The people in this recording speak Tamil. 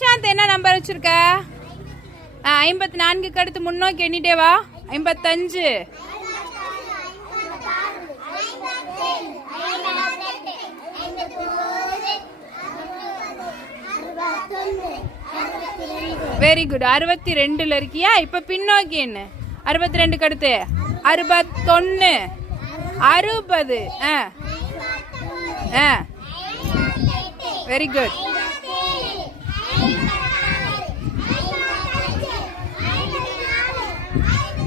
சாந்த் என்ன நம்பர் வச்சிருக்க? ஆ ஐம்பத்தி நான்குக்கு அடுத்து முன்னோக்கி எண்ணிட்டே வா. ஐம்பத்தஞ்சு. வெரி குட் அறுபத்தி ரெண்டுல இருக்கியா? இப்ப பின்னோக்கி என்ன அறுபத்தி ரெண்டுக்கு அடுத்து அறுபத்தொன்னு. அறுபது. ஆ. ஆ. Very good Bye.